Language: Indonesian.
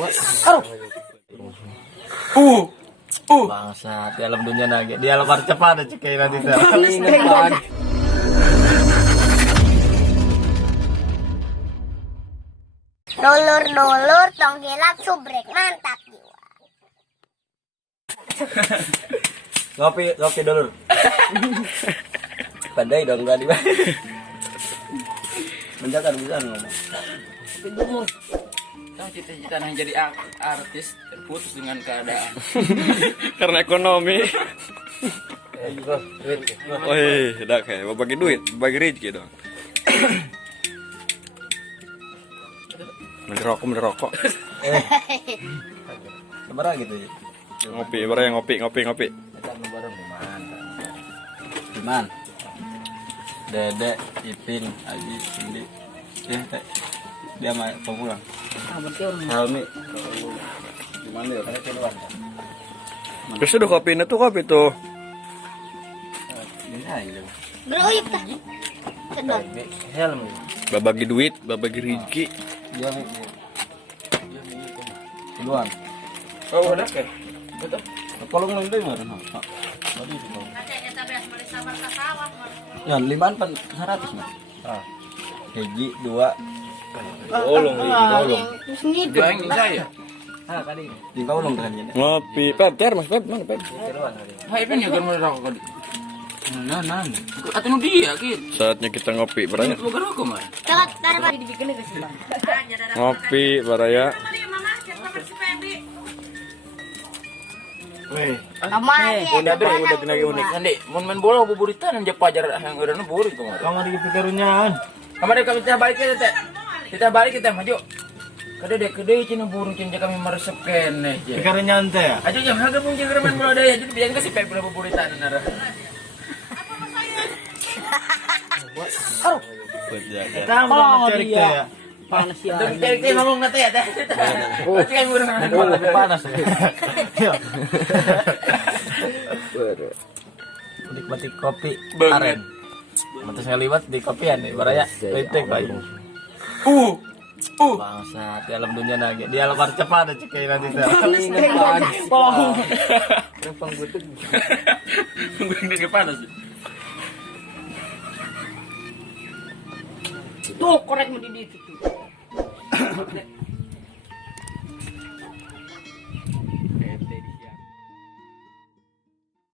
Aduh. Bangsat, di alam dunia nage. Di alam cepat ada cekai nanti tuh. Dulur-dulur tongkilat subrek mantap jiwa. Ngopi dulur. Pandai dong gak nih. Menjaga bisa ngomong. Tunggu. Kamu cita-cita yang jadi artis terputus dengan keadaan. Karena ekonomi. Duit. Udah kayak bagi duit, bagi rezeki dong. Merokok. Seberapa gitu ya? Ngopi, bareng ngopi. Kita bareng di mana? Dede, Ipin, Aji, Cindy. Ya, dia mau pulang. Helmi. Gimana ya? Karena keluar. Terus udah kopi tuh. Ini aja. Beroyok tah. Sedot. Helmi. Babagi duit, babagi rezeki. Dia keluar. Oh, udah ke. Betul. Kalau ngelindai mana? Tadi itu. Ya, 5 pan 100 mah. Hiji 2. Tolong. Terus ini Dia yang saya. Tadi. Di kaulung kan ini. Ngopi, Pep, Mas Pep, mana Pep? Hai pun juga mau rokok kali. Nah. Atau dia gitu. Saatnya kita ngopi, baraya. Mau rokok mah. Telat taruh dibikin ke sini. Ngopi, baraya. Kamar Udah kena unik. Nanti mau main bola buburitan yang pajar yang udah nuburi kemarin. Kamu di pikirannya. Kemarin kami kita balik kita teh. Kita balik kita maju. Kede cina burung cina kami meresep kene. Pikirannya ente ya? Aja jam harga mungkin main bola deh. Jadi biar kasih pep bola buburitan nara. Aduh. Kamu cari ya. Panas ya. Jadi ngomong nanti ya teh. Pasti kan burung. Panas. Nikmati kopi aren. Mata saya liwat di kopian nih, baraya litik lagi. Bangsat, di alam dunia nage. Di alam cepat ada cekai nanti tuh. Rempang gutuk. Ini panas. Tuh korek mendidih itu.